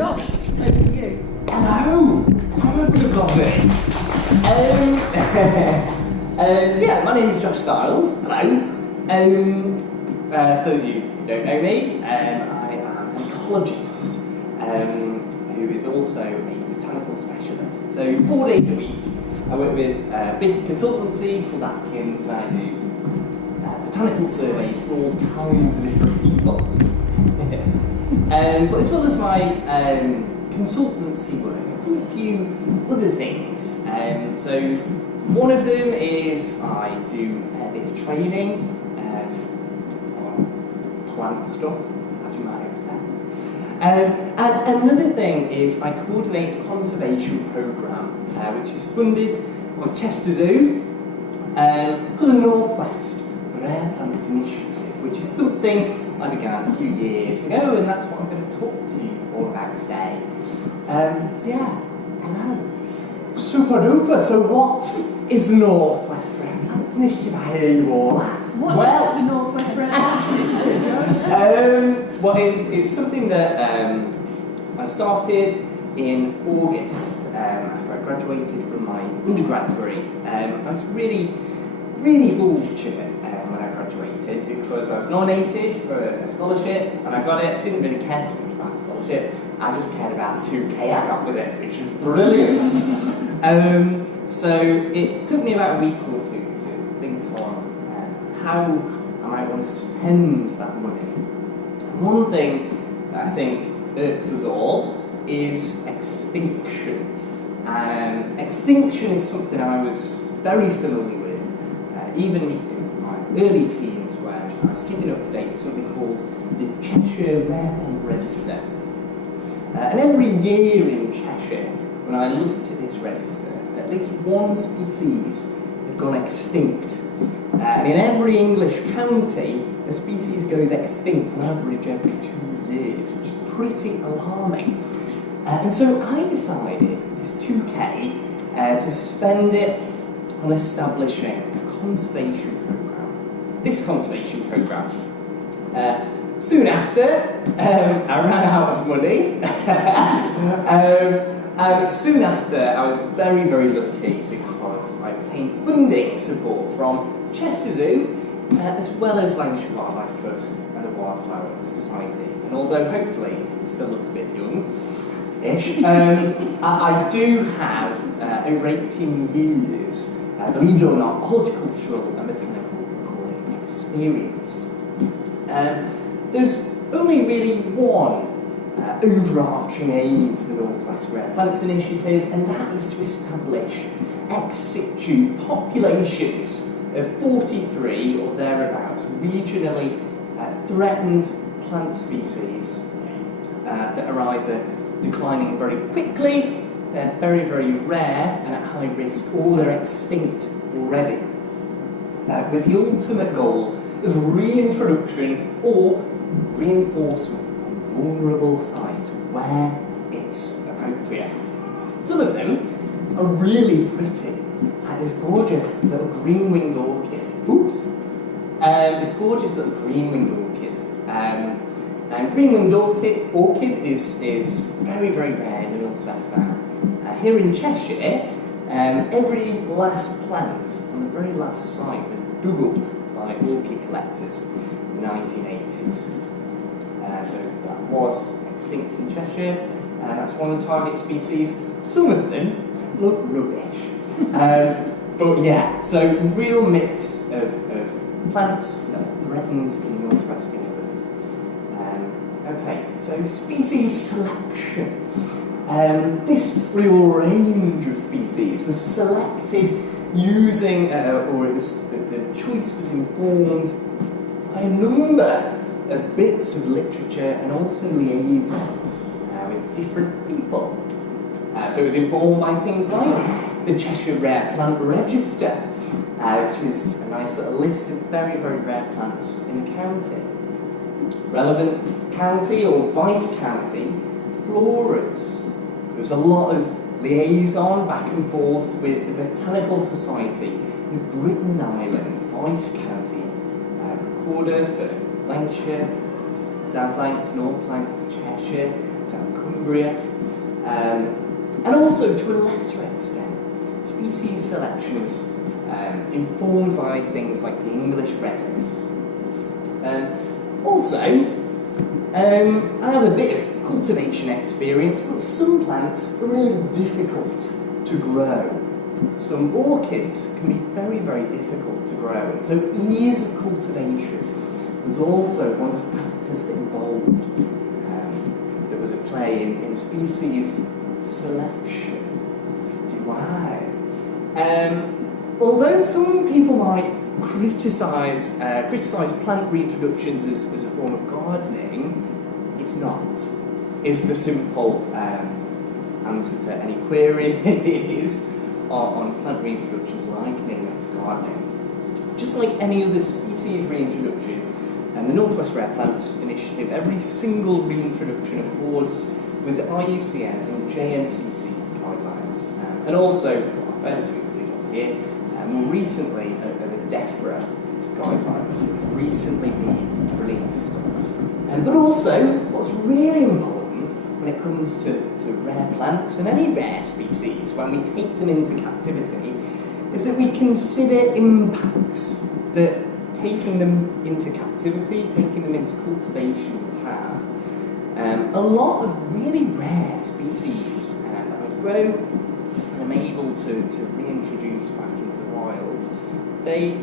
Josh, over to you. Hello! Hello, everybody! So yeah, my name is Josh Styles. Hello. For those of you who don't know me, I am an ecologist who is also a botanical specialist. So 4 days a week, I work with a big consultancy called Atkins, and I do botanical surveys for all kinds of different people. But as well as my consultancy work, I do a few other things. So one of them is I do a bit of training on plant stuff, as you might expect. And another thing is I coordinate a conservation programme, which is funded by Chester Zoo called the Northwest Rare Plants Initiative, which is something I began a few years ago, and that's what I'm going to talk to you all about today. So yeah, hello. Super duper, so what is the Northwest Rare Plants Initiative? I hear you all. What is the Northwest Rare Plants Initiative? Well, it's something that I started in August after I graduated from my undergrad degree. I was really fortunate when I graduated because I was nominated for a scholarship and I got it. Didn't really care so much about the scholarship. I just cared about the 2K I got with it, which was brilliant. So it took me about a week or two to think on how I might want to spend that money. One thing that I think irks us all is extinction. Extinction is something I was very familiar with, even in my early teens when I was keeping up to date with something called the Cheshire Rare Plant Register. And every year in Cheshire, when I looked at this register, at least one species had gone extinct. And in every English county, a species goes extinct on average every 2 years, which is pretty alarming. And so I decided, this 2K, to spend it on establishing a conservation programme. This conservation programme. Soon after, I ran out of money. Soon after, I was very lucky because I obtained funding support from Chester Zoo, as well as Lancashire Wildlife Trust and the Wildflower Society. And although hopefully I still look a bit young-ish, I do have over 18 years, believe it or not, horticultural and botanical recording experience. There's only really one overarching aim to the Northwest Rare Plants Initiative, and that is to establish ex situ populations of 43 or thereabouts regionally threatened plant species that are either declining very quickly, they're very rare and at high risk, or they're extinct already, with the ultimate goal of reintroduction or reinforcement on vulnerable sites where it's appropriate. Some of them are really pretty, like this gorgeous little green-winged orchid. This gorgeous little green-winged orchid. And green-winged orchid is very rare in the northwest now. Here in Cheshire, every last plant on the very last site was dug up by orchid collectors in the 1980s. So that was extinct in Cheshire, and that's one of the target species. Some of them look rubbish. But yeah, so real mix of plants that are threatened in northwest England. Okay, so species selection. This real range of species was selected using, the choice was informed by a number of bits of literature and also liaison with different people. So it was informed by things like the Cheshire Rare Plant Register, which is a nice little list of very rare plants in the county. Relevant county or vice county floras. There was a lot of liaison back and forth with the Botanical Society of Britain and Ireland, vice county recorder for Lancashire, South Lancs, North Lancs, Cheshire. South Cumbria, and also to a lesser extent, species selection is informed by things like the English Red List. Also, I have a bit of cultivation experience, but some plants are really difficult to grow. Some orchids can be very, very difficult to grow. So ease of cultivation was also one of the factors that involved, there was at play in species selection. Why? Although some people might criticise plant reintroductions as a form of gardening, it's not. Is the simple answer to any query is on plant reintroductions likening them to gardening. Just like any other species reintroduction, and the Northwest Rare Plants Initiative, every single reintroduction accords with the IUCN and JNCC guidelines, and also, what I failed to include on here, more recently, the DEFRA guidelines that have recently been released. But also, what's really important when it comes to rare plants and any rare species, when we take them into captivity, is that we consider impacts that taking them into captivity, taking them into cultivation will have. A lot of really rare species that I grow and I'm able to reintroduce back into the wild, they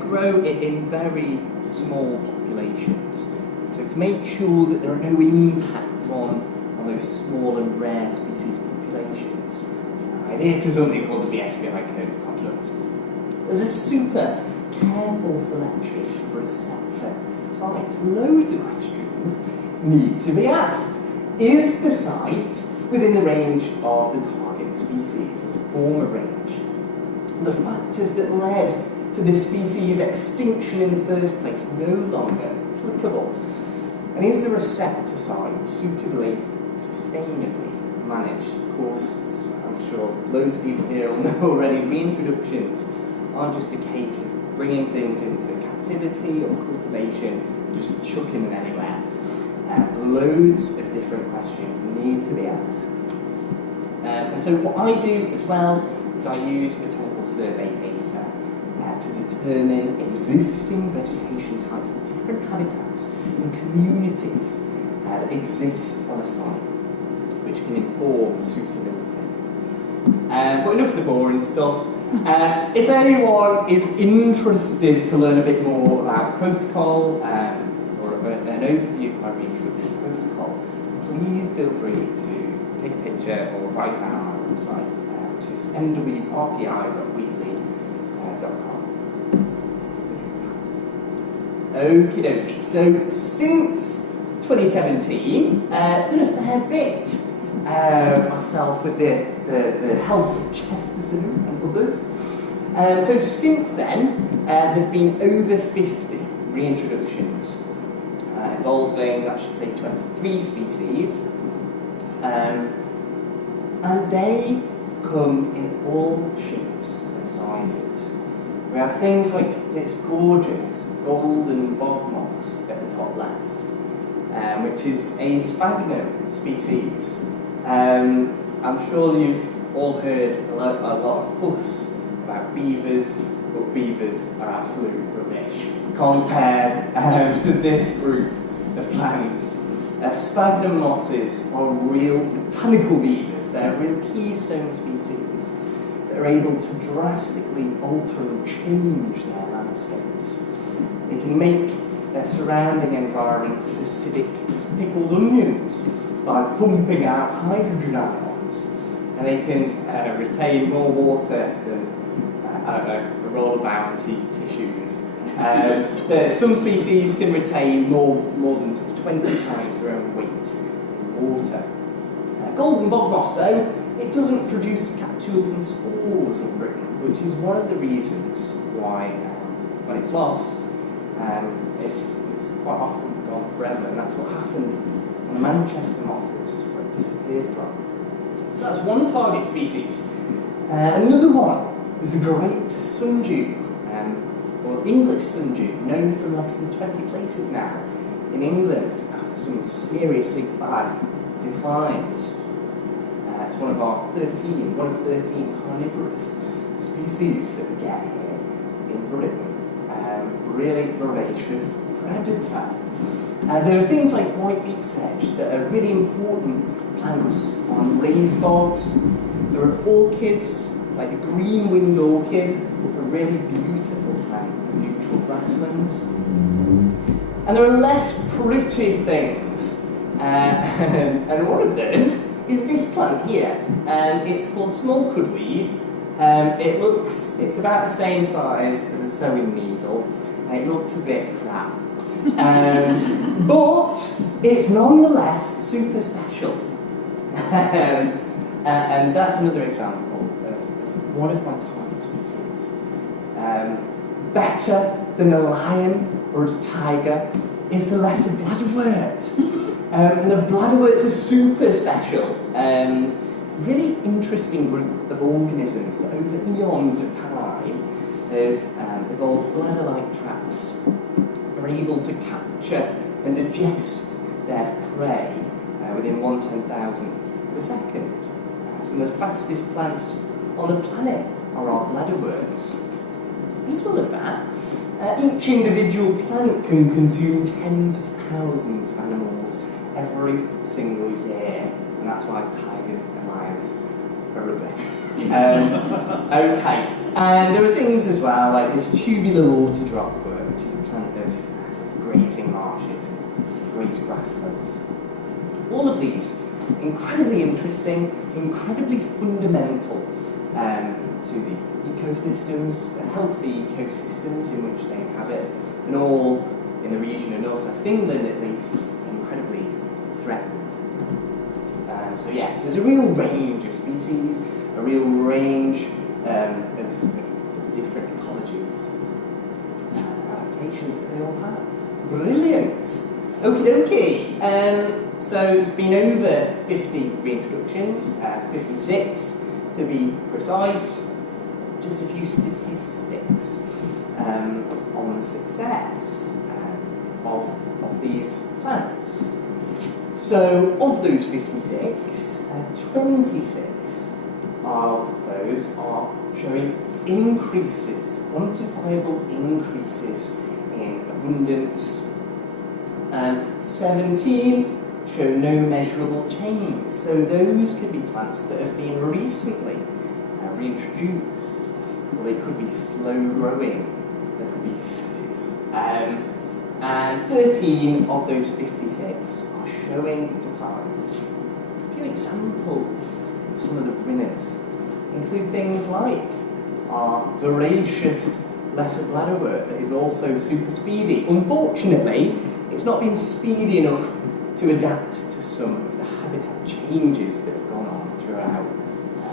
grow in very small populations. So to make sure that there are no impacts on those small and rare species populations, I adhere to something called the BSPI Code of Conduct. There's a super careful selection for a sector site. Loads of questions need to be asked. Is the site within the range of the target species, or the former range? The factors that led to this species extinction in the first place no longer applicable? And is the receptor site suitably, sustainably managed? Of course, I'm sure loads of people here will know already, reintroductions aren't just a case of bringing things into captivity or cultivation, just chucking them anywhere. Loads of different questions need to be asked. And so what I do as well is I use botanical survey data to determine existing vegetation types, the different habitats and communities that exist on a site, which can inform suitability. But enough of the boring stuff. If anyone is interested to learn a bit more about protocol or an overview of my reintroduction protocol, please feel free to take a picture or write down on our website, which is nwrpi.weebly.com. Okie dokie. So since 2017, I've done a fair bit myself with the help of Chesterton and others. So since then, there have been over 50 reintroductions involving, I should say, 23 species. And they come in all shapes and sizes. We have things like this gorgeous golden bog moss at the top left, which is a sphagnum species. I'm sure you've all heard a lot of fuss about beavers, but beavers are absolute rubbish compared to this group of plants. Sphagnum mosses are real botanical beavers. They're real keystone species that are able to drastically alter and change their landscapes. They can make their surrounding environment as acidic as pickled onions by pumping out hydrogen ions, and they can retain more water than a roll of Bounty tissues. Some species can retain more than sort of 20 times their own weight in water. Golden bog moss, though, it doesn't produce capsules and spores in Britain, which is one of the reasons why, when it's lost, it's quite often gone forever, and that's what happened on the Manchester mosses, where it disappeared from. That's one target species. Another one is the great sundew, or English sundew, known from less than 20 places now in England after some seriously bad declines. It's one of 13 carnivorous species that we get here in Britain. Really voracious predator. There are things like white-beak sedge that are really important plants on raised bogs. There are orchids, like the green-winged orchid, a really beautiful plant of neutral grasslands. And there are less pretty things, and one of them is this plant here. It's called small cudweed. It's about the same size as a sewing needle. It looks a bit crap. But it's nonetheless super special. And that's another example of one of my target species. Better than a lion or a tiger is the lesser bladderwort. And the bladderworts are super special. Really interesting group of organisms that over eons of time have evolved bladder-like traps, are able to capture and digest their prey within 1/10,000 of a second. Some of the fastest plants on the planet are our bladderworts. As well as that, each individual plant can consume tens of thousands of animals every single year, and that's why tigers and lions are rubbish. Okay, and there are things as well like this tubular water dropwort, which is a plant of sort of grazing marshes and grazed grasslands. All of these incredibly interesting, incredibly fundamental to the ecosystems, the healthy ecosystems in which they inhabit, and all in the region of northwest England at least, incredibly threatened. So yeah, there's a real range of species, a real range of sort of different ecologies, adaptations that they all have. Brilliant! Okie dokie! So there's been over 50 reintroductions, 56 to be precise. Just a few statistics on the success of these plants. So of those 56, 26 of those are showing increases, quantifiable increases in abundance. 17 show no measurable change. So those could be plants that have been recently reintroduced, or they could be slow growing, they could be cysts. And 13 of those 56 are showing declines. A few examples of some of the winners include things like our voracious lesser bladderwort that is also super speedy. Unfortunately, it's not been speedy enough to adapt to some of the habitat changes that have gone on throughout,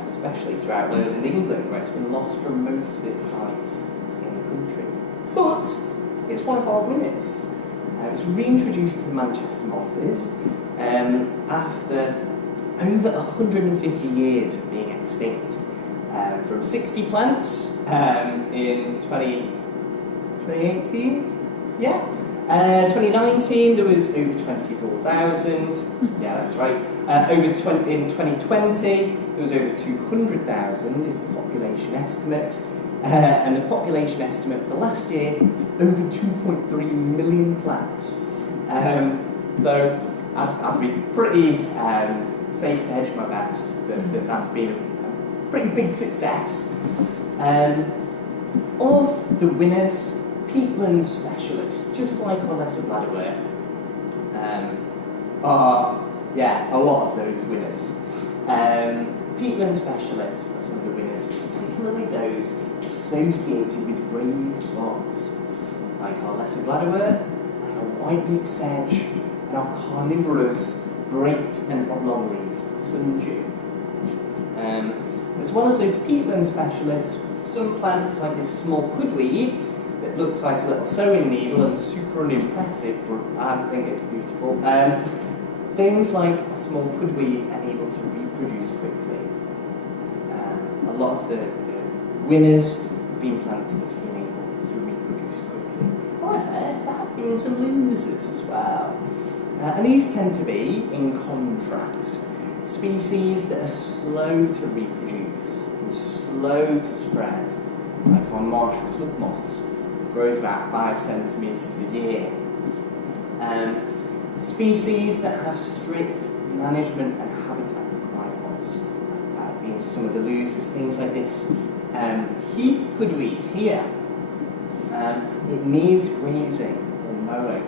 especially throughout lowland England, where it's been lost from most of its sites in the country. But it's one of our winners. It's reintroduced to the Manchester mosses after over 150 years of being extinct. From 60 plants in 2018, yeah. 2019 there was over 24,000. Yeah, that's right. In 2020 there was over 200,000 is the population estimate. And the population estimate for last year was over 2.3 million plants. So I'd be pretty safe to hedge my bets that that's been a pretty big success. Of the winners, peatland specialists, just like our lesser bladderwort, are, yeah, a lot of those winners. Peatland specialists are some of the winners, particularly those associated with raised bogs, like our lesser bladderwort, like our white-beak sedge, and our carnivorous great and long-leaved sundew. As well as those peatland specialists, some plants like this small cudweed that looks like a little sewing needle and super unimpressive, but I think it's beautiful. Things like a small cudweed are able to reproduce quickly. A lot of the winners have been plants that have been able to reproduce quickly. However, there have been some losers as well. And these tend to be, in contrast, species that are slow to reproduce and slow to spread, like our marsh club moss, grows about 5 centimetres a year. Species that have strict management and habitat requirements, being some of the losers, things like this heath cudweed here. It needs grazing or mowing,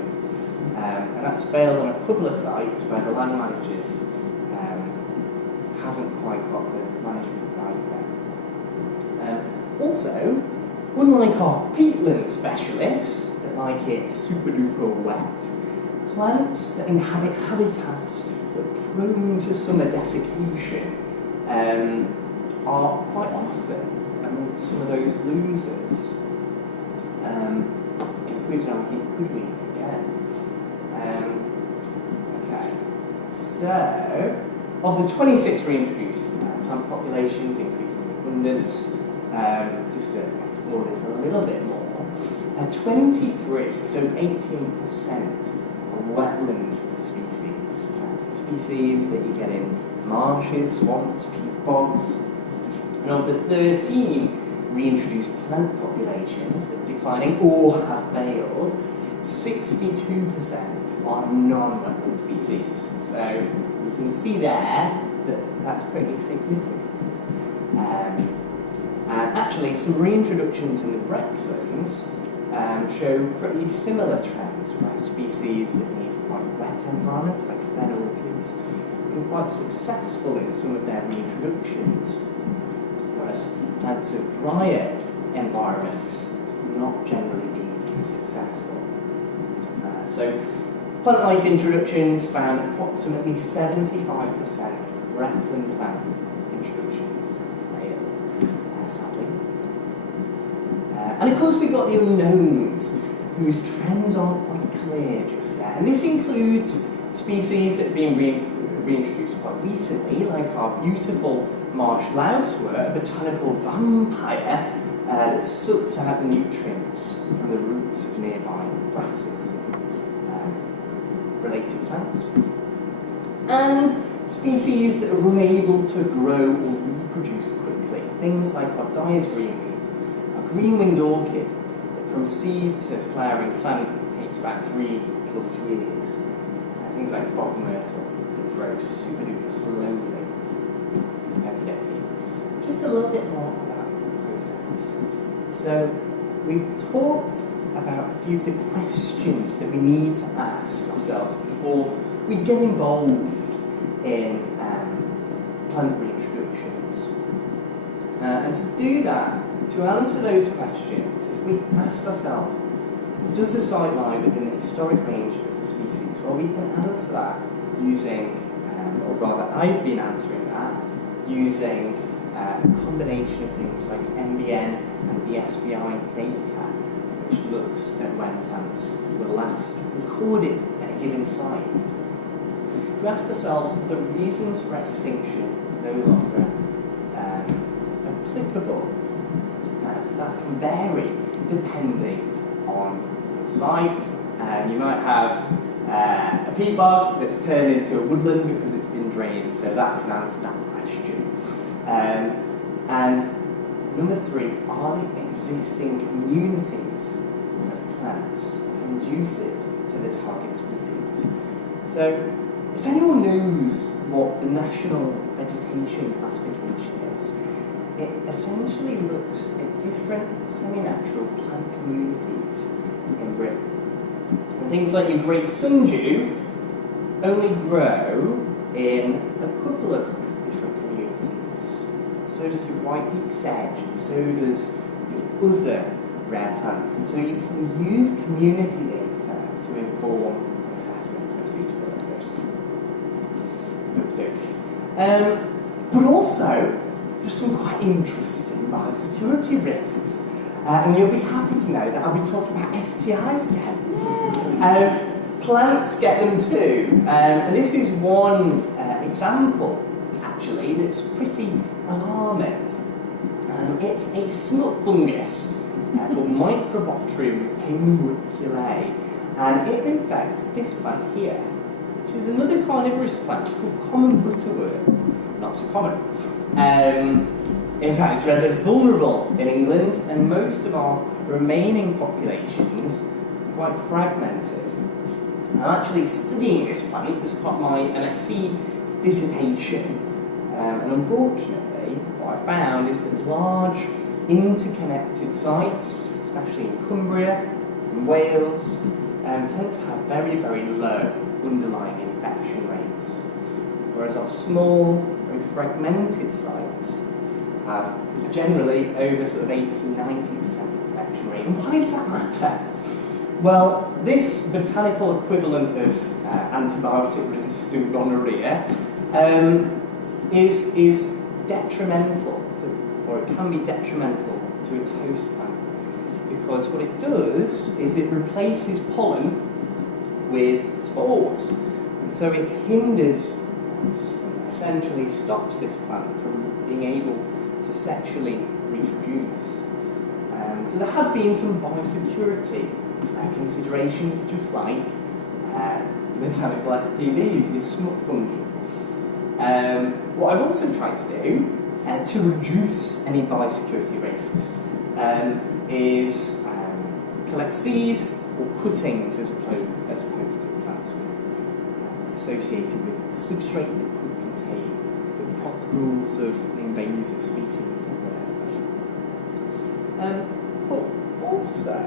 and that's failed on a couple of sites where the land managers haven't quite got the management right there. Also, unlike our peatland specialists that like it super duper wet, plants that inhabit habitats that are prone to summer desiccation are quite often among some of those losers, including our heath cudweed again. Okay, so of the 26 reintroduced plant populations increasing abundance, just to explore this a little bit more, 23, so 18%, wetland species, species that you get in marshes, swamps, peat bogs. And of the 13 reintroduced plant populations that are declining or have failed, 62% are non-wetland species. So you can see there that that's pretty significant. And actually, some reintroductions in the brecklands show pretty similar trends, where species that need quite wet environments, like fenna orchids, have been quite successful in some of their reintroductions, whereas plants of drier environments have not generally been successful. So, plant life introductions found approximately 75% of breckland plant introductions failed, sadly. And of course we've got the unknowns, whose trends aren't quite clear just yet. And this includes species that have been reintroduced quite recently, like our beautiful marsh louse were, a botanical vampire that sucks out the nutrients from the roots of nearby grasses and related plants. And species that are unable to grow or reproduce quickly, things like our Dyer's greenweed, our green-winged orchid, that from seed to flowering plant takes about 3+ years. Things like bog myrtle that grow super duper slowly. Just a little bit more about the process. So we've talked about a few of the questions that we need to ask ourselves before we get involved in plant reintroductions. And to do that, to answer those questions, if we ask ourselves, does the site lie within the historic range of the species? Well, we can answer that using, or rather I've been answering that, using a combination of things like MBN and BSBI data, which looks at when plants were last recorded at a given site. We ask ourselves if the reasons for extinction are no longer applicable, as that can vary depending on the site. You might have a peat bog that's turned into a woodland because it's been drained, so that can answer that question. And number 3, are the existing communities of plants conducive to the target species? So, if anyone knows what the National Vegetation Classification is, it essentially looks at different semi-natural plant communities in Britain. And things like your great sundew only grow in a couple of different communities. So does your white-beak sedge, and so does your other rare plants. And so you can use community data to inform an assessment of suitability. Okay. But also, there's some quite interesting biosecurity risks. And you'll be happy to know that I'll be talking about STIs again. Plants get them too. And this is one example, actually, that's pretty alarming. It's a smut fungus called Microbacterium pingwiculae. And it infects this plant here. which is another carnivorous plant. It's called common butterwort. Not so common. In fact, it's rendered vulnerable in England, and most of our remaining populations are quite fragmented. I'm actually studying this plant as part of my MSc dissertation, and unfortunately, what I found is that large interconnected sites, especially in Cumbria and Wales, tend to have very, very low underlying infection rates, whereas our small, very fragmented sites have generally over sort of 80-90% infection rate. And why does that matter? Well, this botanical equivalent of antibiotic-resistant gonorrhea is detrimental to, or it can be detrimental to its host plant, because what it does is it replaces pollen with spores, and so it hinders, essentially stops this plant from being able to sexually reproduce. So there have been some biosecurity considerations, just like botanical STDs with smut fungi. What I've also tried to do to reduce any biosecurity risks is collect seed or cuttings as opposed to plants associated with substrate that could contain the propagules of invasive species or whatever. But also,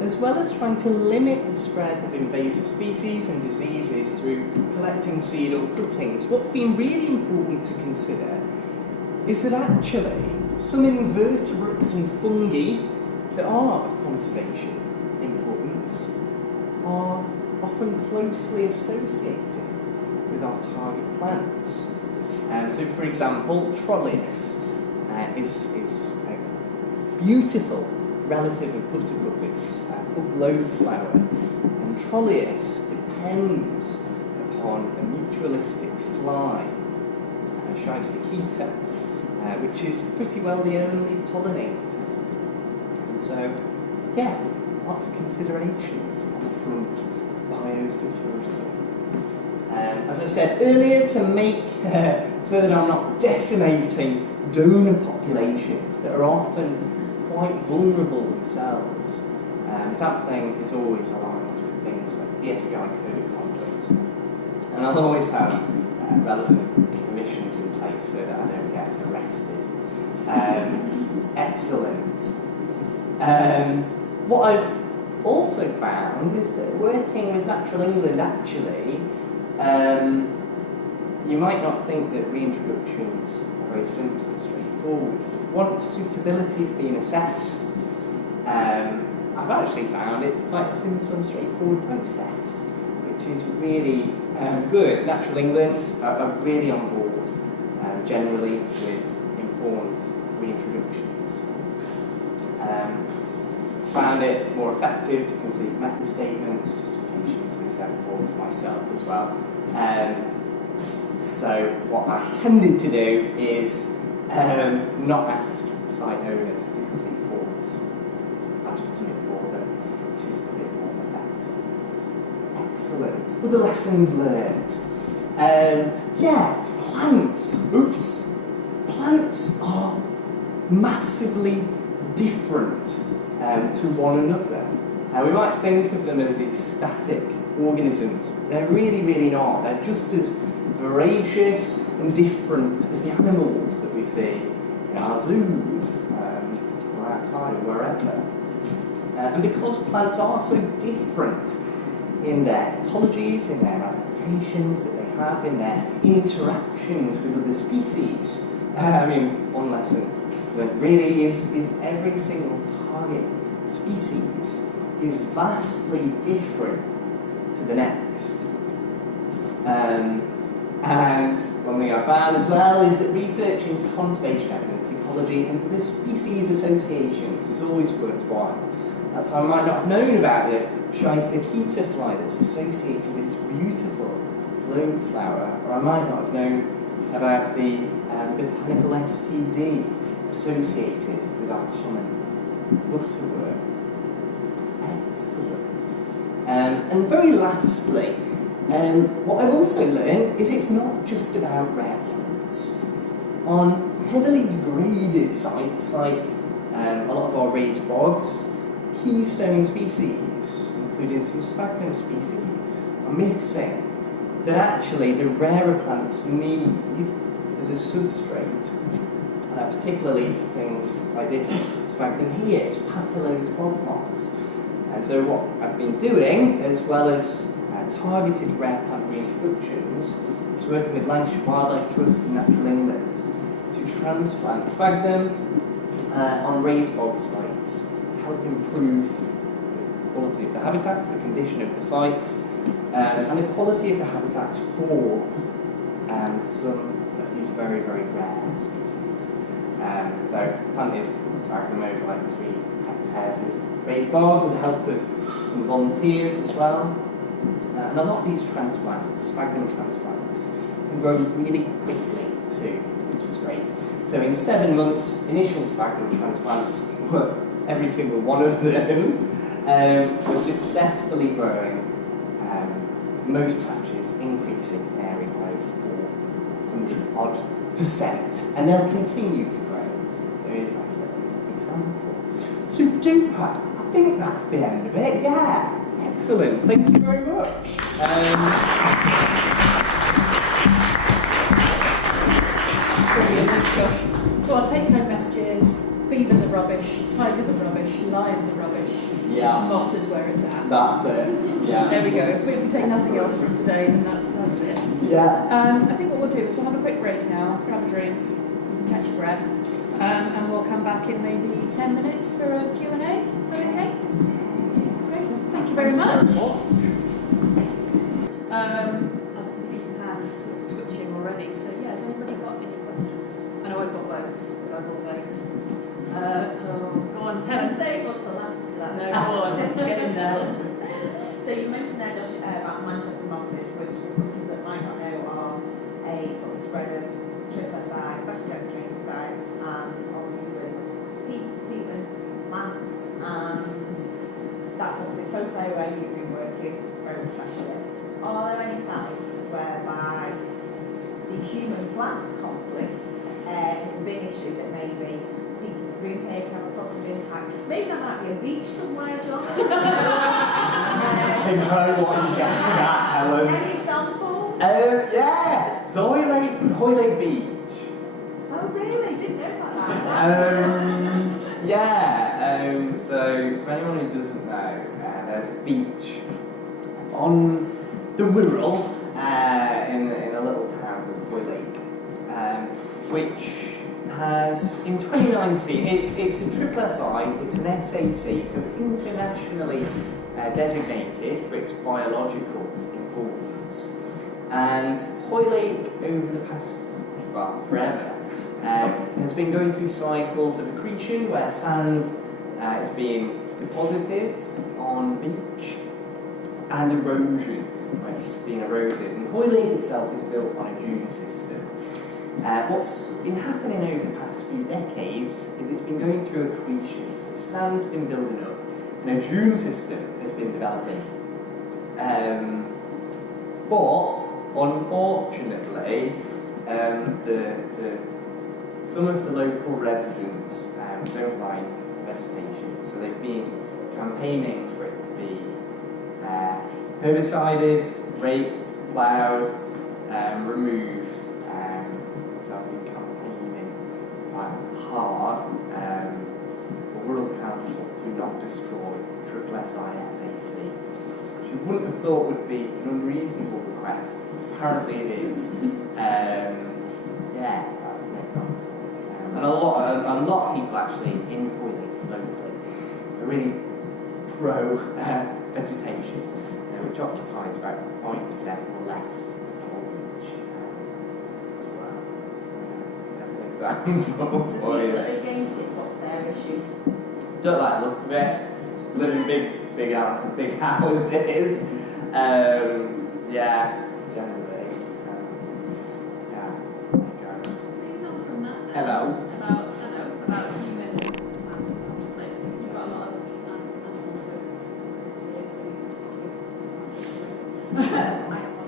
as well as trying to limit the spread of invasive species and diseases through collecting seed or cuttings, what's been really important to consider is that actually some invertebrates and fungi that are of conservation importance are often closely associated with our target plants. So, for example, Trollius is a beautiful relative of buttercup. It's a globe flower, and Trollius depends upon a mutualistic fly, Scibar, which is pretty well the only pollinator. And so, yeah, lots of considerations on the front of biosecurity. As I said earlier, to make so that I'm not decimating donor populations that are often quite vulnerable themselves, sampling is always aligned with things like the SBI code of conduct. And I'll always have relevant permissions in place so that I don't get arrested. Excellent. What I've also found is that working with Natural England, actually, you might not think that reintroductions are very simple and straightforward. Once suitability has been assessed, I've actually found it's quite a simple and straightforward process, which is really good. Natural England are really on board, generally, with informed reintroductions. Found it more effective to complete meta statements, justifications, and exam forms myself as well. So what I've tended to do is not ask site owners to complete forms. I've just done it for them, which is a bit more effective. Excellent. Other lessons learned. Plants. Plants are massively different to one another. We might think of them as these static organisms. They're really, really not. They're just as voracious and different as the animals that we see in our zoos or outside or wherever. And because plants are so different in their ecologies, in their adaptations that they have, in their interactions with other species, one lesson that really is every single target species is vastly different to the next. And one thing I found as well is that research into conservation evidence, ecology, and the species associations is always worthwhile. So I might not have known about the Scibar fly that's associated with this beautiful globe flower, or I might not have known about the botanical STD associated with our common butterwort. Excellent. And very lastly, And what I've also learned is it's not just about rare plants. On heavily degraded sites like a lot of our raised bogs, keystone species, including some sphagnum species, are missing that actually the rarer plants need as a substrate, particularly things like this sphagnum here, it's papillose bog moss. And so what I've been doing, as well as targeted rare plant reintroductions, is working with Lancashire Wildlife Trust and Natural England to transplant sphagnum on raised bog sites to help improve the quality of the habitats, the condition of the sites, and the quality of the habitats for some of these very, very rare species. So I've planted sphagnum over like 3 hectares of raised bog with the help of some volunteers as well. And a lot of these transplants, sphagnum transplants, can grow really quickly too, which is great. So in 7 months, initial sphagnum transplants, every single one of them, was successfully growing most patches, increasing in area by over 400% and they'll continue to grow. So here's like an example. Super duper. I think that's the end of it, yeah. Excellent, thank you very much. Brilliant, thanks Josh. So our take-home messages: beavers are rubbish, tigers are rubbish, lions are rubbish. Yeah. Moss is where it's at. That's it, yeah. There we go. If we take nothing else from today, then that's it. Yeah. I think what we'll do is we'll have a quick break now, grab a drink, catch your breath, and we'll come back in maybe 10 minutes for a Q&A. Is that okay? Great. Thank you very much. As I can see some hands twitching already, so yeah, has anybody got any questions? I know I've got loads, but I've got loads. Go on, Helen. Save us the last of that. No, go on, get in there. So you mentioned there, Josh, about Manchester mosses, which for some people that might not know are a sort of spread of triplocytes, specially desiccated sites, and obviously with peat and plants, and that's obviously a folk area you've been working very specialist. Are there any sites whereby the human-plant conflict is a big issue that maybe green hay can have a positive impact? Maybe that might be a beach somewhere, John. I know what you're getting at, Helen. Any examples? Yeah, Hoylake Beach. Oh really? Didn't know about that. So for anyone who doesn't know, there's a beach on the Wirral in a little town called Hoylake, which has, in 2019, it's a triple SI, it's an SAC, so it's internationally designated for its biological importance. And Hoylake, over the past, well, forever, has been going through cycles of accretion where sand is being deposited on the beach, and erosion, where it's being eroded. And Hoylake itself is built on a dune system. What's been happening over the past few decades is it's been going through accretion, so sand's been building up, and a dune system has been developing. But unfortunately, some of the local residents don't like vegetation, so they've been campaigning for it to be herbicided, raked, ploughed, removed. So I've been campaigning hard for Wirral Council to not destroy triple SISAC, which you wouldn't have thought would be an unreasonable request. Apparently it is. Yeah, so that's an example. And a lot of people actually in Hoylake locally are really pro vegetation, which occupies about 5% or less of the whole beach as well. So, that's an example The for people you. that are against it, what's their issue? Don't like the look of it. Live in big houses. Yeah, generally. Yeah. Moving on from that then, Hello. about human conflict. You've got a lot of animal focused CSVs. My apologies.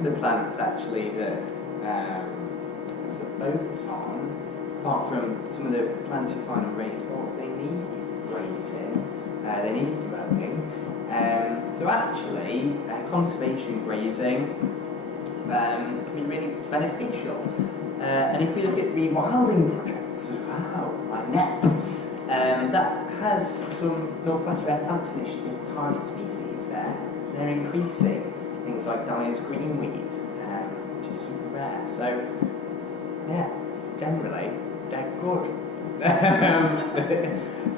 of the plants actually that sort of focus on, apart from some of the plants you find in raised beds, they need grazing, they need growing. So actually, conservation grazing can be really beneficial. And if we look at rewilding projects as well, like NEPs, that has some Northwest Red Plants Initiative target species there. They're increasing things like Dyer's greenweed, which is super rare. So, yeah, generally, they're good.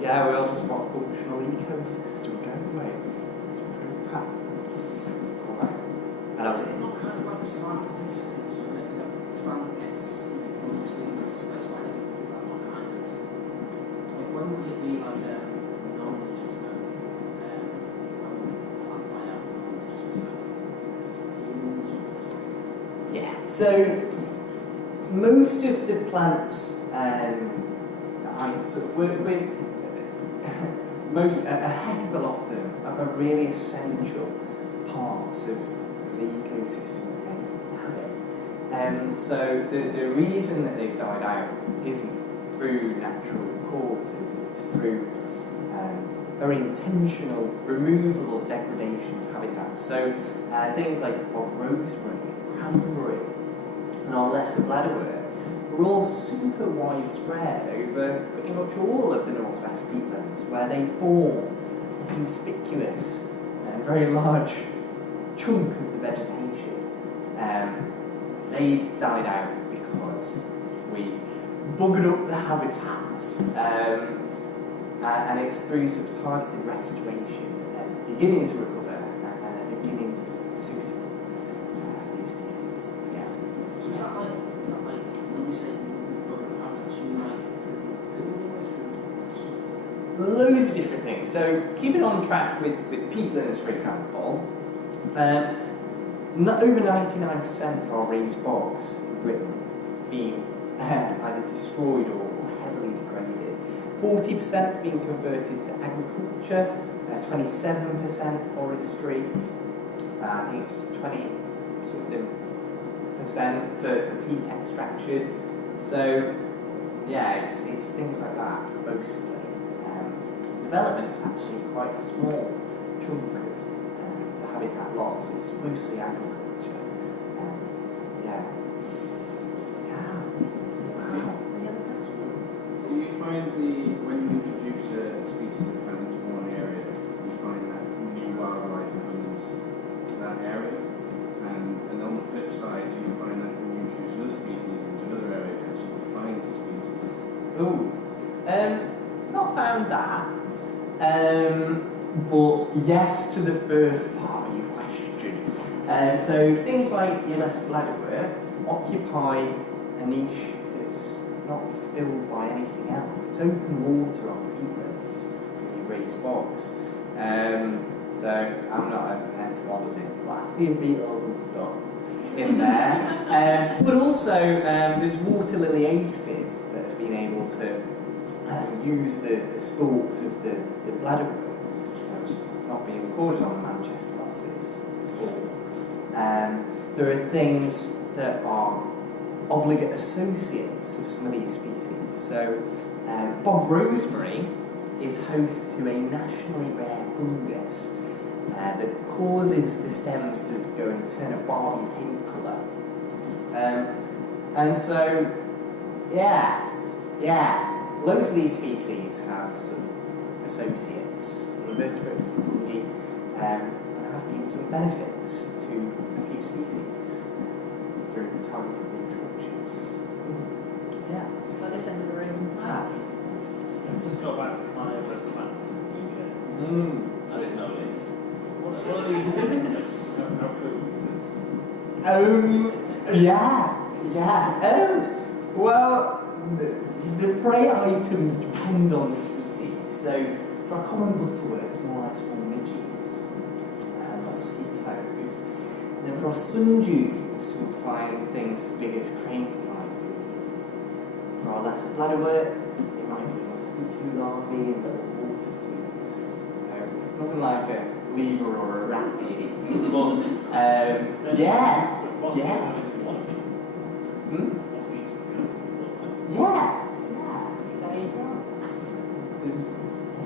Yeah, we all just want a functional ecosystem, don't we? It's pretty practical. And I was not kind of like a Scibar thing, so that the plant gets extinct as space by different is that what kind of like when would it be like a non-legitimate plant buyout? Would it just be like humans or yeah, so most of the plants that I sort of work with, a heck of a lot of them are really essential parts of the ecosystem that they inhabit. So the reason that they've died out isn't through natural causes, it's through very intentional removal or degradation of habitats. So things like bog rosemary, cranberry, and our lesser bladderwort are all super widespread over pretty much all of the northwest peatlands, where they form a conspicuous and very large chunk of the vegetation. They've died out because we buggered up the habitats, and it's through sort of targeted restoration and beginning to recover and beginning to be suitable for these species. Yeah. so is that like when you say bugger habitats, you mean like through building or through stuff? Loads of different things. So keeping on track with peatlands, for example, over 99% of our raised bogs in Britain being either destroyed or heavily degraded. 40% being converted to agriculture, 27% forestry, I think it's 20% for peat extraction. So yeah, it's things like that mostly. Development is actually quite a small chunk of the habitat loss. It's mostly agriculture. Yeah. Wow. Any other questions? Do you find when you introduce a species of plant into one area, you find that new wildlife comes to that area? And on the flip side, do you find that when you introduce another species into another area, it actually declines the species? Ooh. Not found that. But yes to the first part of your question. So things like your lesser bladderwort occupy a niche that's not filled by anything else. It's open water on peatlands, you raise bogs. So I'm not an entomologist, but I feel beetles and stuff in there. But also there's water lily aphids that have been able to use the stalks of the bladderwort, which has not been recorded on the Manchester losses before. There are things that are obligate associates of some of these species. So bog rosemary is host to a nationally rare fungus that causes the stems to go and turn a barley pink colour. And so, yeah, loads of these species have sort of associates, invertebrates and fungi, and have been some benefits to a few species through targeted reintroduction. Yeah. By this end of the room. Let's just go back to carnivorous plants in the UK. I didn't know this. What are these? How cool is this? Yeah. Well, the prey items depend on the species. So for a common butterwort, it's more like small midges and mosquitoes. And then for our sundews, you'll find things as big as crane flies. For our lesser bladderwort, it might be mosquito larvae and little water fleas. So nothing like a lever or a rat really. But yeah. Yeah. Hmm? Yeah. There you go.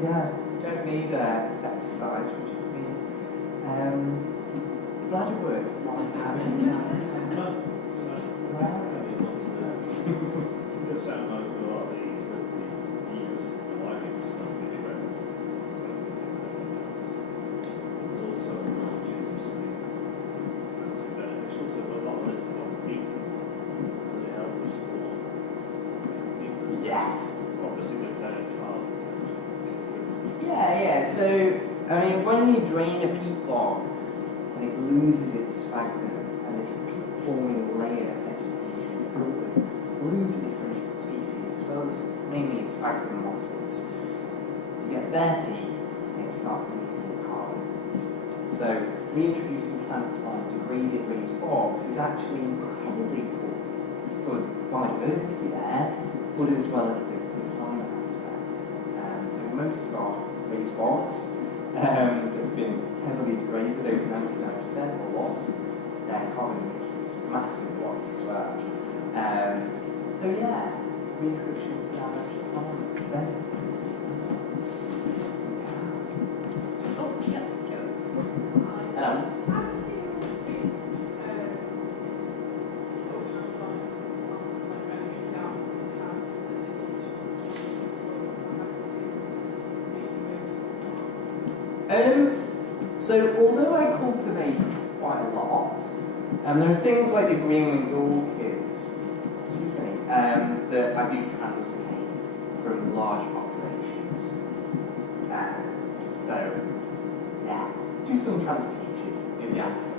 Yeah, don't need insecticides, we just need bladder works. It does sound like a lot of these that the ecosystem, the life ecosystem, really represents. There's also opportunities for these beneficial. So a lot of this is on people. Does it help restore people? Yes. Obviously, with that trial. Yeah. So, I mean, when you drain a peat bog and it loses its sphagnum and this peat-forming layer of vegetation built with loads of different species, as well as mainly sphagnum mosses, you get their peat and it starts emitting carbon. So, reintroducing plants like degraded raised bogs is actually incredibly important for biodiversity there, but as well as the climate aspect. So most of our raised bogs that have been heavily degraded, over 99% are lost. Their carbon emitters, massive ones as well. So yeah, reintroductions to our actual climate benefits. Oh, yeah, go. So although I cultivate quite a lot, there are things like the green-winged orchids, that I do translocate from large populations. So yeah, do some translocation is the answer.